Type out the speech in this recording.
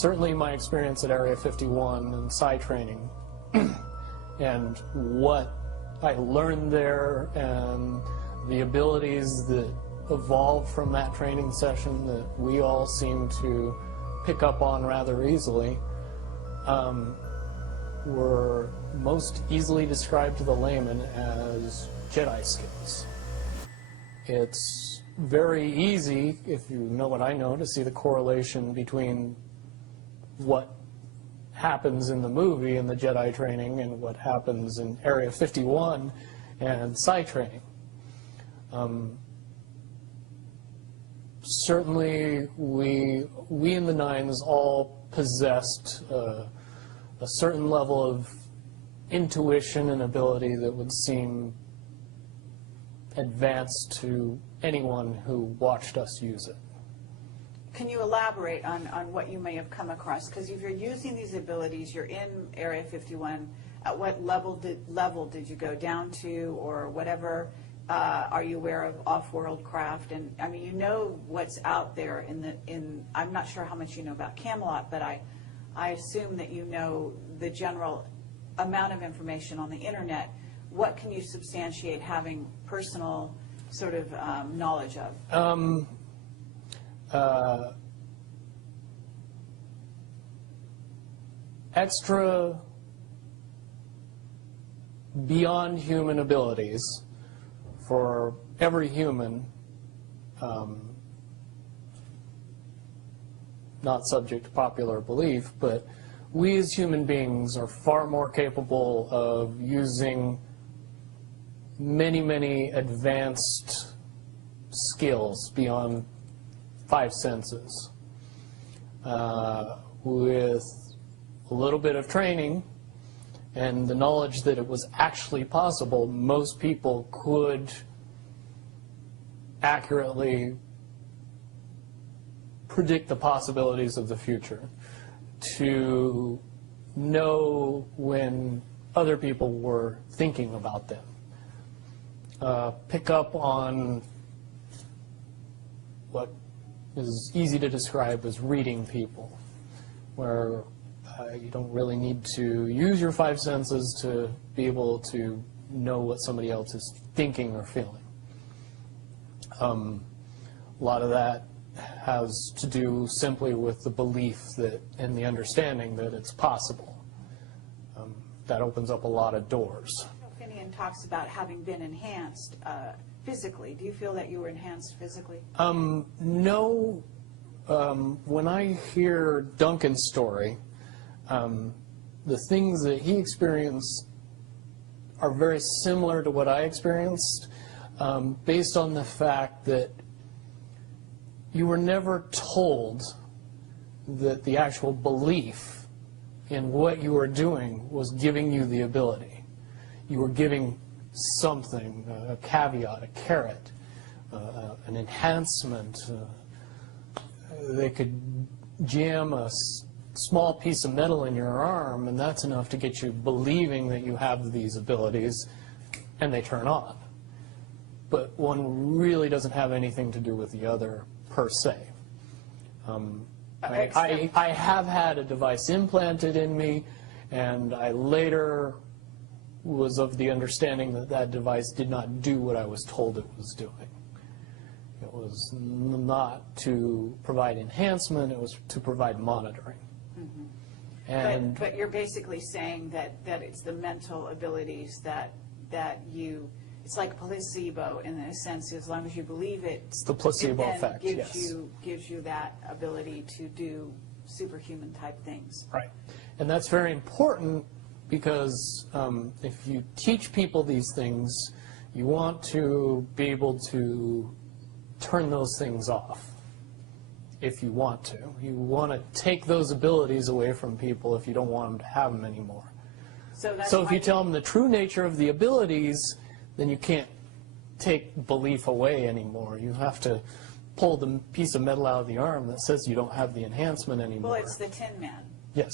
certainly my experience at Area 51 and PSI Training and what I learned there and the abilities that evolved from that training session that we all seem to pick up on rather easily were most easily described to the layman as Jedi skills. It's very easy, if you know what I know, to see the correlation between what happens in the movie in the Jedi training and what happens in Area 51 and PSI Training. Certainly, we in the Nines all possessed a certain level of intuition and ability that would seem advanced to anyone who watched us use it. Can you elaborate on what you may have come across? Because if you're using these abilities, you're in Area 51, at what level did you go down to, or whatever? Are you aware of off-world craft? And I mean, you know what's out there I'm not sure how much you know about Camelot, but I assume that you know the general amount of information on the internet. What can you substantiate having personal sort of knowledge of? Extra beyond human abilities for every human, not subject to popular belief, but we as human beings are far more capable of using many, many advanced skills beyond 5 senses. With a little bit of training and the knowledge that it was actually possible, most people could accurately predict the possibilities of the future, to know when other people were thinking about them, pick up on what is easy to describe as reading people, where you don't really need to use your 5 senses to be able to know what somebody else is thinking or feeling. A lot of that has to do simply with the belief that and the understanding that it's possible. That opens up a lot of doors. Finian talks about having been enhanced physically. Do you feel that you were enhanced physically? No. When I hear Duncan's story, the things that he experienced are very similar to what I experienced, based on the fact that you were never told that the actual belief in what you were doing was giving you the ability. You were giving something, a caveat, a carrot, an enhancement. They could jam a small piece of metal in your arm, and that's enough to get you believing that you have these abilities, and they turn on. But one really doesn't have anything to do with the other, per se. I have had a device implanted in me, and I later was of the understanding that that device did not do what I was told it was doing. It was not to provide enhancement, it was to provide monitoring. Mm-hmm. And but you're basically saying that it's the mental abilities that you, it's like placebo in a sense. As long as you believe it, it's the placebo effect, gives yes. gives you that ability to do superhuman type things. Right. And that's very important because if you teach people these things, you want to be able to turn those things off if you want to. You want to take those abilities away from people if you don't want them to have them anymore. So if you tell them the true nature of the abilities, then you can't take belief away anymore. You have to pull the piece of metal out of the arm that says you don't have the enhancement anymore. Well, it's the Tin Man. Yes.